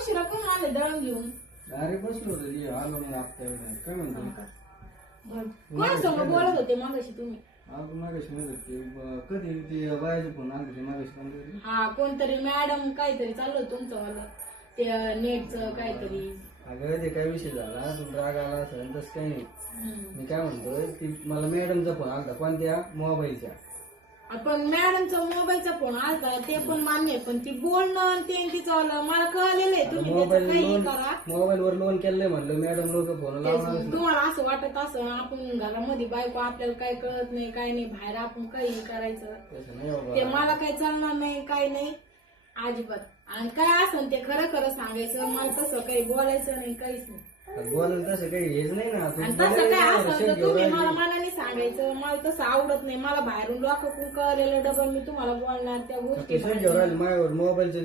उशिरा कोण आले दळण घेऊन? अरे बसलो होतो आलो मग आता काय म्हणतो कोणासमोर बोलत होते मागाशी तुम्ही? आपण मागाशी म्हणत होते कधी ते बायाचे फोन आले ते मागाशी हा कोणतरी मॅडम काहीतरी चालू होतं तुमचं मला ते नेटचं काहीतरी. अगं ते काय विषय झाला तुम राग आला असेल तसं काही नाही. मी काय म्हणतोय ती मला मॅडमचा फोन आला कोणत्या मोबाईलच्या. आपण मॅडमचा मोबाईलचा फोन आलता ते पण मान्य आहे पण ती बोलणं ते तिचं मला कळलेलं आहे. तुम्ही त्याचं काही करा मोबाईलवर लोन केलंय म्हणलं मॅडम लोक फोन लावणार. तुम्हाला असं वाटत असं आपण घरामध्ये बायको आपल्याला काही कळत नाही काय नाही बाहेर आपण काही करायचं ते मला काही चालणार नाही काही नाही अजिबात. आणि काय असं ते खरं खरं सांगायचं मला तसं काही बोलायचं नाही काहीच नाही. बोलायला तसं काही हेच नाही ना. आणि तसं काय असं तर तुम्ही मला मनाने सांगायचं मला तसं आवडत नाही. मला बाहेरून लोक कळलेलं डबल मी तुम्हाला बोलणार त्या गोष्टी माझ्यावर मोबाईलचं